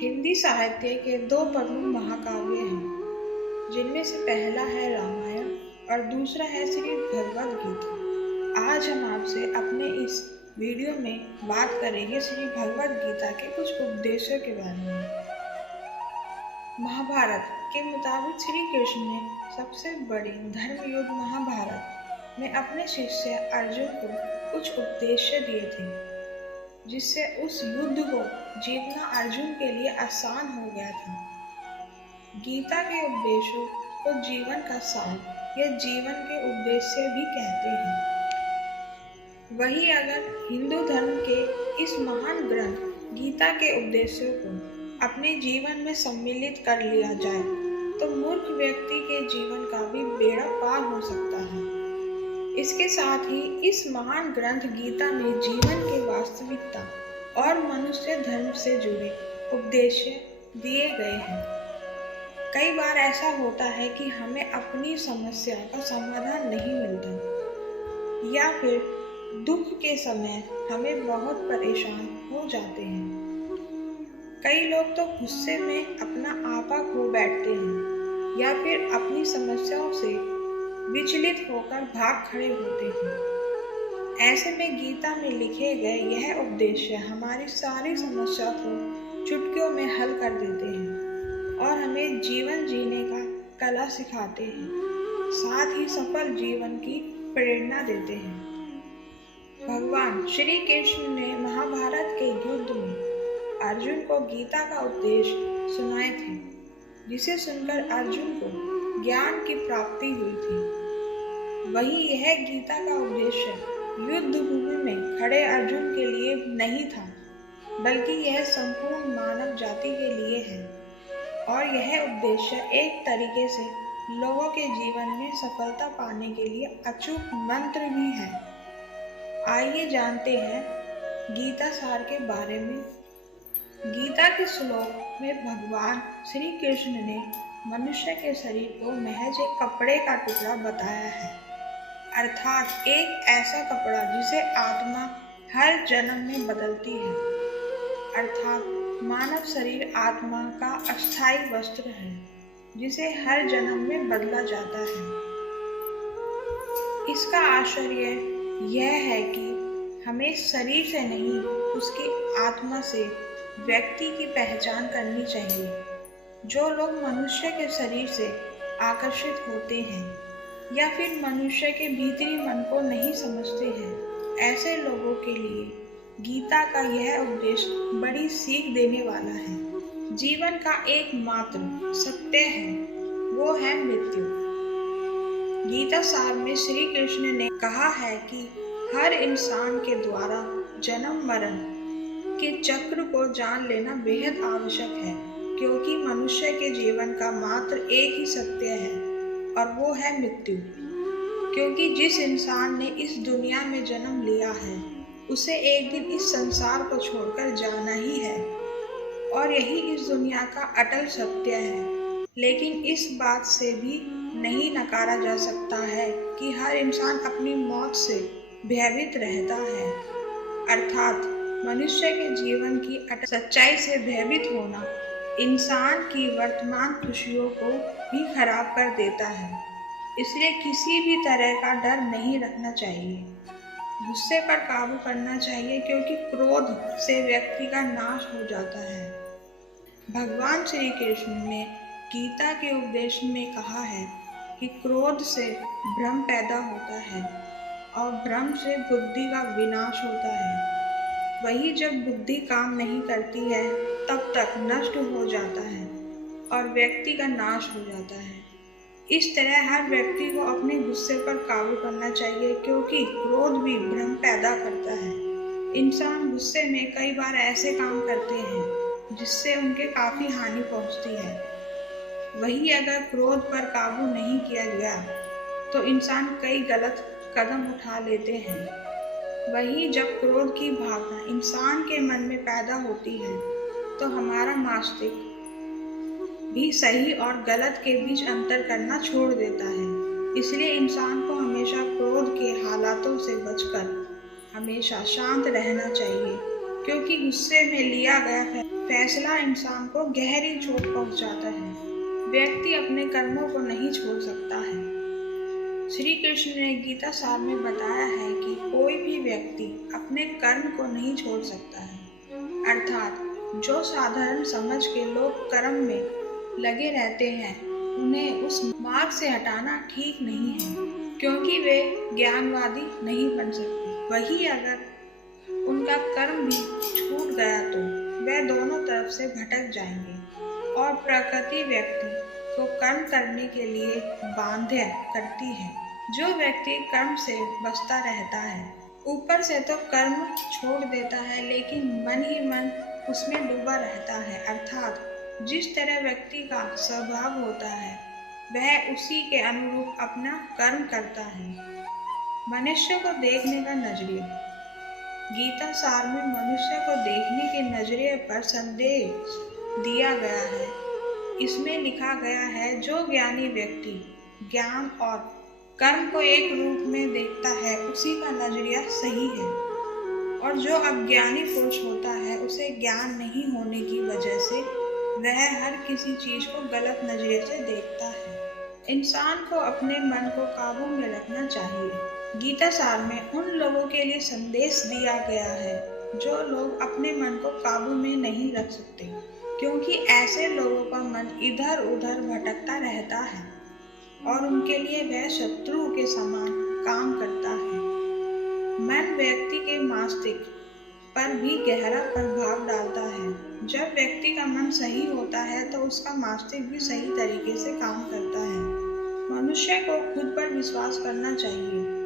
हिंदी साहित्य के दो प्रमुख महाकाव्य हैं, जिनमें से पहला है रामायण और दूसरा है श्री भगवद गीता। आज हम आपसे अपने इस वीडियो में बात करेंगे श्री भगवद गीता के कुछ उपदेशों के बारे में। महाभारत के मुताबिक श्री कृष्ण ने सबसे बड़ी धर्म युद्ध महाभारत में अपने शिष्य अर्जुन को कुछ उपदेश दिए थे, जिससे उस युद्ध को जीतना अर्जुन के लिए आसान हो गया था। गीता के उपदेशों को जीवन का सार या जीवन के उद्देश्य भी कहते हैं। वही अगर हिंदू धर्म के इस महान ग्रंथ गीता के उपदेशों को अपने जीवन में सम्मिलित कर लिया जाए तो मूर्ख व्यक्ति के जीवन का भी बेड़ा पार हो सकता है। इसके साथ ही इस महान ग्रंथ गीता में जीवन के वास्तविकता और मनुष्य धर्म से जुड़े उपदेश दिए गए हैं। कई बार ऐसा होता है कि हमें अपनी समस्या का समाधान नहीं मिलता या फिर दुख के समय हमें बहुत परेशान हो जाते हैं। कई लोग तो गुस्से में अपना आपा खो बैठते हैं या फिर अपनी समस्याओं से विचलित होकर भाग खड़े होते हैं। ऐसे में गीता में लिखे गए यह उपदेश हमारी सारी समस्या को चुटकियों में हल कर देते हैं और हमें जीवन जीने का कला सिखाते हैं, साथ ही सफल जीवन की प्रेरणा देते हैं। भगवान श्री कृष्ण ने महाभारत के युद्ध में अर्जुन को गीता का उपदेश सुनाए थे, जिसे सुनकर अर्जुन को ज्ञान की प्राप्ति हुई थी। वही यह गीता का उद्देश्य युद्ध भूमि में खड़े अर्जुन के लिए नहीं था, बल्कि यह संपूर्ण मानव जाति के लिए है और यह उद्देश्य एक तरीके से लोगों के जीवन में सफलता पाने के लिए अचूक मंत्र भी है। आइए जानते हैं गीता सार के बारे में। गीता के श्लोक में भगवान श्री कृष्ण ने मनुष्य के शरीर को महज एक कपड़े का टुकड़ा बताया है, अर्थात एक ऐसा कपड़ा जिसे आत्मा हर जन्म में बदलती है। अर्थात मानव शरीर आत्मा का अस्थायी वस्त्र है, जिसे हर जन्म में बदला जाता है। इसका आश्चर्य यह है कि हमें शरीर से नहीं, उसकी आत्मा से व्यक्ति की पहचान करनी चाहिए। जो लोग मनुष्य के शरीर से आकर्षित होते हैं या फिर मनुष्य के भीतरी मन को नहीं समझते हैं, ऐसे लोगों के लिए गीता का यह उपदेश बड़ी सीख देने वाला है। जीवन का एकमात्र सत्य है, वो है मृत्यु। गीता सार में श्री कृष्ण ने कहा है कि हर इंसान के द्वारा जन्म मरण के चक्र को जान लेना बेहद आवश्यक है, क्योंकि मनुष्य के जीवन का मात्र एक ही सत्य है और वो है मृत्यु। क्योंकि जिस इंसान ने इस दुनिया में जन्म लिया है, उसे एक दिन इस संसार को छोड़कर जाना ही है और यही इस दुनिया का अटल सत्य है। लेकिन इस बात से भी नहीं नकारा जा सकता है कि हर इंसान अपनी मौत से भयभीत रहता है। अर्थात मनुष्य के जीवन की अटल सच्चाई से भयभीत होना इंसान की वर्तमान खुशियों को भी खराब कर देता है। इसलिए किसी भी तरह का डर नहीं रखना चाहिए। गुस्से पर काबू करना चाहिए, क्योंकि क्रोध से व्यक्ति का नाश हो जाता है। भगवान श्री कृष्ण ने गीता के उपदेश में कहा है कि क्रोध से भ्रम पैदा होता है और भ्रम से बुद्धि का विनाश होता है। वही जब बुद्धि काम नहीं करती है तब तक नष्ट हो जाता है और व्यक्ति का नाश हो जाता है। इस तरह हर व्यक्ति को अपने गुस्से पर काबू करना चाहिए, क्योंकि क्रोध भी भ्रम पैदा करता है। इंसान गुस्से में कई बार ऐसे काम करते हैं जिससे उनके काफ़ी हानि पहुंचती है। वही अगर क्रोध पर काबू नहीं किया गया तो इंसान कई गलत कदम उठा लेते हैं। वही जब क्रोध की भावना इंसान के मन में पैदा होती है तो हमारा मस्तिष्क भी सही और गलत के बीच अंतर करना छोड़ देता है। इसलिए इंसान को हमेशा क्रोध के हालातों से बचकर हमेशा शांत रहना चाहिए, क्योंकि गुस्से में लिया गया फैसला इंसान को गहरी चोट पहुंचाता है। व्यक्ति अपने कर्मों को नहीं छोड़ सकता है। श्री कृष्ण ने गीता सार में बताया है कि कोई भी व्यक्ति अपने कर्म को नहीं छोड़ सकता है। अर्थात जो साधारण समझ के लोग कर्म में लगे रहते हैं, उन्हें उस मार्ग से हटाना ठीक नहीं है, क्योंकि वे ज्ञानवादी नहीं बन सकते। वही अगर उनका कर्म भी छूट गया तो वे दोनों तरफ से भटक जाएंगे और प्रकृति व्यक्ति को कर्म करने के लिए बाध्य करती है। जो व्यक्ति कर्म से बचता रहता है, ऊपर से तो कर्म छोड़ देता है, लेकिन मन ही मन उसमें डूबा रहता है। अर्थात जिस तरह व्यक्ति का स्वभाव होता है, वह उसी के अनुरूप अपना कर्म करता है। मनुष्य को देखने का नजरिया। गीता सार में मनुष्य को देखने के नजरिए पर संदेश दिया गया है। इसमें लिखा गया है, जो ज्ञानी व्यक्ति ज्ञान और कर्म को एक रूप में देखता है, उसी का नजरिया सही है। और जो अज्ञानी पुरुष होता है, उसे ज्ञान नहीं होने की वजह से वह हर किसी चीज को गलत नजरिए से देखता है। इंसान को अपने मन को काबू में रखना चाहिए। गीता सार में उन लोगों के लिए संदेश दिया गया है जो लोग अपने मन को काबू में नहीं रख सकते, क्योंकि ऐसे लोगों का मन इधर उधर भटकता रहता है और उनके लिए वह शत्रु के समान काम करता है। मन व्यक्ति के मस्तिष्क पर भी गहरा प्रभाव डालता है। जब व्यक्ति का मन सही होता है तो उसका मस्तिष्क भी सही तरीके से काम करता है। मनुष्य को खुद पर विश्वास करना चाहिए।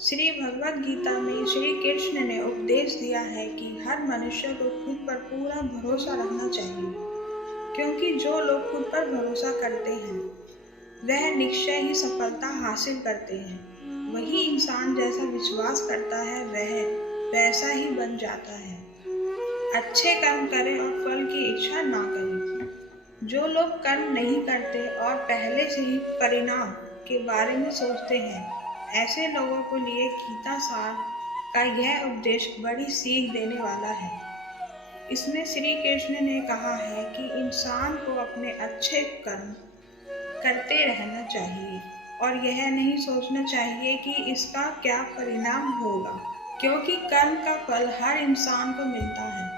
श्री भगवद गीता में श्री कृष्ण ने उपदेश दिया है कि हर मनुष्य को खुद पर पूरा भरोसा रखना चाहिए, क्योंकि जो लोग खुद पर भरोसा करते हैं, वह निश्चय ही सफलता हासिल करते हैं। वही इंसान जैसा विश्वास करता है, वह वैसा ही बन जाता है। अच्छे कर्म करें और फल की इच्छा ना करें। जो लोग कर्म नहीं करते और पहले से ही परिणाम के बारे में सोचते हैं, ऐसे लोगों को लिए गीता सार का यह उपदेश बड़ी सीख देने वाला है। इसमें श्री कृष्ण ने कहा है कि इंसान को अपने अच्छे कर्म करते रहना चाहिए और यह नहीं सोचना चाहिए कि इसका क्या परिणाम होगा, क्योंकि कर्म का फल हर इंसान को मिलता है।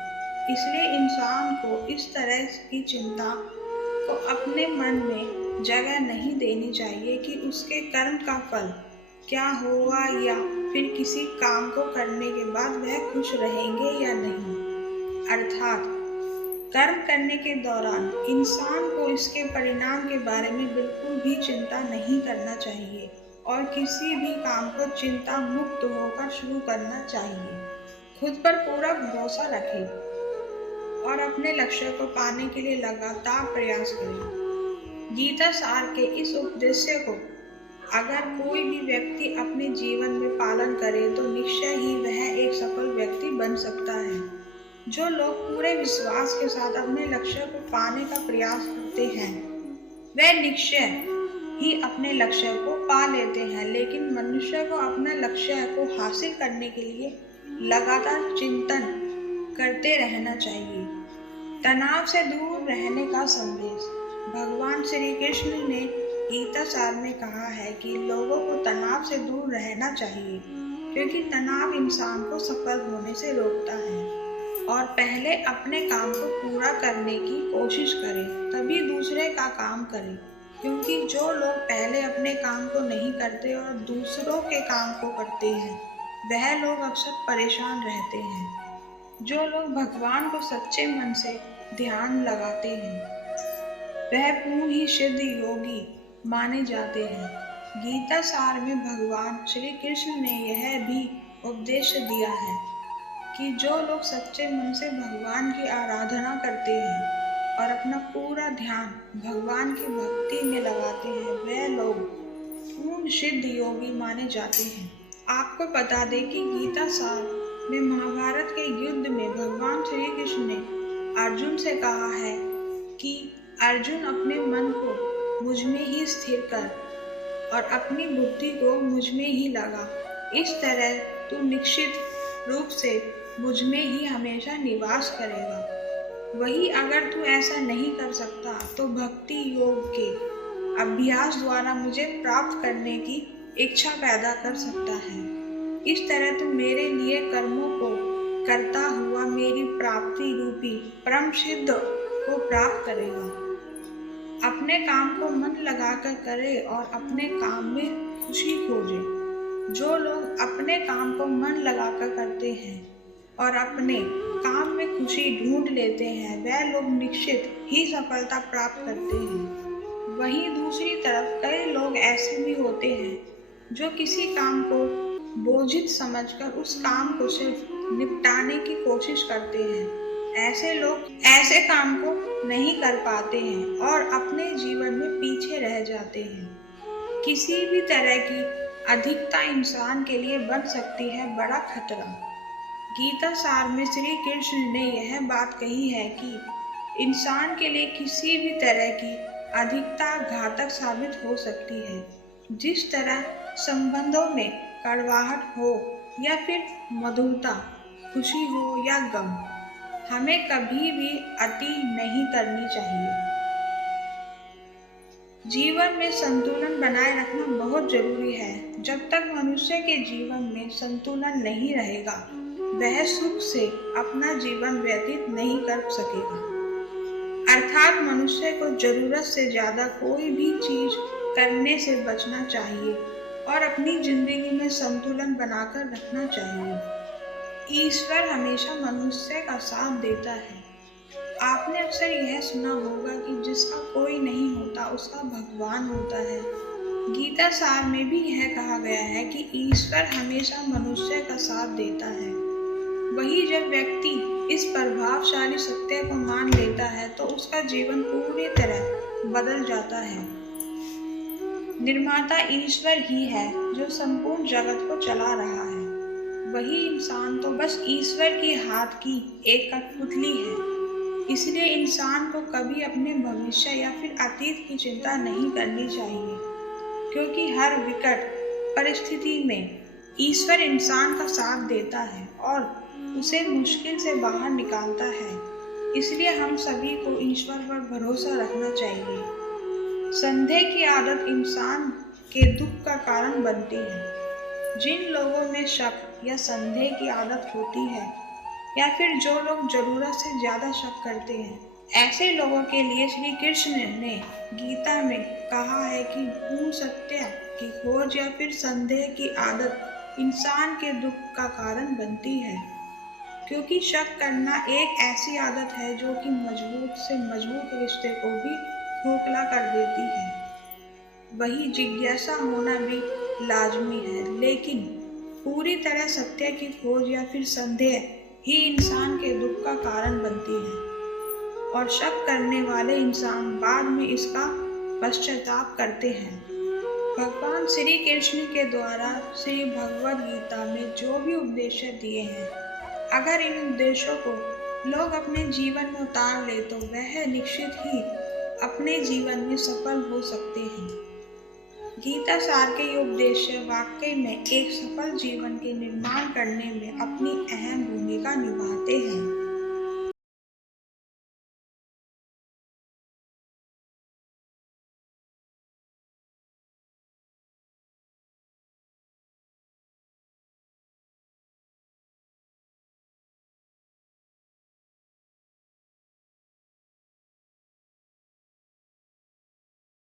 इसलिए इंसान को इस तरह की चिंता को अपने मन में जगह नहीं देनी चाहिए कि उसके कर्म का फल क्या होगा, या फिर किसी काम को करने के बाद वह खुश रहेंगे या नहीं। अर्थात कर्म करने के दौरान इंसान को इसके परिणाम के बारे में बिल्कुल भी चिंता नहीं करना चाहिए और किसी भी काम को चिंता मुक्त होकर शुरू करना चाहिए। खुद पर पूरा भरोसा रखें और अपने लक्ष्य को पाने के लिए लगातार प्रयास करें। गीता सार के इस उपदेश को अगर कोई भी व्यक्ति अपने जीवन में पालन करे तो निश्चय ही वह एक सफल व्यक्ति बन सकता है। जो लोग पूरे विश्वास के साथ अपने लक्ष्य को पाने का प्रयास करते हैं, वे निश्चय ही अपने लक्ष्य को पा लेते हैं। लेकिन मनुष्य को अपने लक्ष्य को हासिल करने के लिए लगातार चिंतन करते रहना चाहिए। तनाव से दूर रहने का संदेश। भगवान श्री कृष्ण ने गीता सार में कहा है कि लोगों को तनाव से दूर रहना चाहिए, क्योंकि तनाव इंसान को सफल होने से रोकता है। और पहले अपने काम को पूरा करने की कोशिश करें, तभी दूसरे का काम करें, क्योंकि जो लोग पहले अपने काम को नहीं करते और दूसरों के काम को करते हैं, वह लोग अक्सर परेशान रहते हैं। जो लोग भगवान को सच्चे मन से ध्यान लगाते हैं, वह पूर्ण ही सिद्ध योगी माने जाते हैं। गीता सार में भगवान श्री कृष्ण ने यह भी उपदेश दिया है कि जो लोग सच्चे मन से भगवान की आराधना करते हैं और अपना पूरा ध्यान भगवान की भक्ति में लगाते हैं, वे लोग पूर्ण सिद्ध योगी माने जाते हैं। आपको बता दें कि गीता सार में महाभारत के युद्ध में भगवान श्री कृष्ण ने अर्जुन से कहा है कि अर्जुन अपने मन को मुझ में ही स्थिर कर और अपनी बुद्धि को मुझ में ही लगा। इस तरह तू निश्चित रूप से मुझ में ही हमेशा निवास करेगा। वही अगर तू ऐसा नहीं कर सकता तो भक्ति योग के अभ्यास द्वारा मुझे प्राप्त करने की इच्छा पैदा कर सकता है। इस तरह तू मेरे लिए कर्मों को करता हुआ मेरी प्राप्ति रूपी परम सिद्ध को प्राप्त करेगा। अपने काम को मन लगाकर करे और अपने काम में खुशी खोजे। जो लोग अपने काम को मन लगाकर करते हैं और अपने काम में खुशी ढूंढ लेते हैं, वह लोग निश्चित ही सफलता प्राप्त करते हैं। वहीं दूसरी तरफ कई लोग ऐसे भी होते हैं जो किसी काम को बोझित समझकर उस काम को सिर्फ निपटाने की कोशिश करते हैं। ऐसे लोग ऐसे काम को नहीं कर पाते हैं और अपने जीवन में पीछे रह जाते हैं। किसी भी तरह की अधिकता इंसान के लिए बन सकती है बड़ा खतरा। गीता सार में श्री कृष्ण ने यह बात कही है कि इंसान के लिए किसी भी तरह की अधिकता घातक साबित हो सकती है। जिस तरह संबंधों में कड़वाहट हो या फिर मधुरता, खुशी हो या गम, हमें कभी भी अति नहीं करनी चाहिए। जीवन में संतुलन बनाए रखना बहुत जरूरी है। जब तक मनुष्य के जीवन में संतुलन नहीं रहेगा, वह सुख से अपना जीवन व्यतीत नहीं कर सकेगा। अर्थात मनुष्य को जरूरत से ज्यादा कोई भी चीज करने से बचना चाहिए और अपनी जिंदगी में संतुलन बनाकर रखना चाहिए। ईश्वर हमेशा मनुष्य का साथ देता है। आपने अक्सर यह सुना होगा कि जिसका कोई नहीं होता उसका भगवान होता है। गीता सार में भी यह कहा गया है कि ईश्वर हमेशा मनुष्य का साथ देता है। वही जब व्यक्ति इस प्रभावशाली सत्य को मान लेता है तो उसका जीवन पूरी तरह बदल जाता है। निर्माता ईश्वर ही है जो संपूर्ण जगत को चला रहा है। वही इंसान तो बस ईश्वर के हाथ की एक कठपुतली है। इसलिए इंसान को कभी अपने भविष्य या फिर अतीत की चिंता नहीं करनी चाहिए, क्योंकि हर विकट परिस्थिति में ईश्वर इंसान का साथ देता है और उसे मुश्किल से बाहर निकालता है। इसलिए हम सभी को ईश्वर पर भरोसा रखना चाहिए। संदेह की आदत इंसान के दुख का कारण बनती है। जिन लोगों में शक या संदेह की आदत होती है या फिर जो लोग जरूरत से ज्यादा शक करते हैं, ऐसे लोगों के लिए श्री कृष्ण ने गीता में कहा है कि पूर्ण सत्य की खोज या फिर संदेह की आदत इंसान के दुख का कारण बनती है, क्योंकि शक करना एक ऐसी आदत है जो कि मजबूत से मजबूत रिश्ते को भी खोखला कर देती है। वही जिज्ञासा होना भी लाजमी है, लेकिन पूरी तरह सत्य की खोज या फिर संदेह ही इंसान के दुख का कारण बनती है और शक करने वाले इंसान बाद में इसका पश्चाताप करते हैं। भगवान श्री कृष्ण के द्वारा श्री भगवद गीता में जो भी उपदेश दिए हैं, अगर इन उपदेशों को लोग अपने जीवन में उतार ले तो वह निश्चित ही अपने जीवन में सफल हो सकते हैं। गीता सार के ये उपदेश वाकई में एक सफल जीवन के निर्माण करने में अपनी अहम भूमिका निभाते हैं।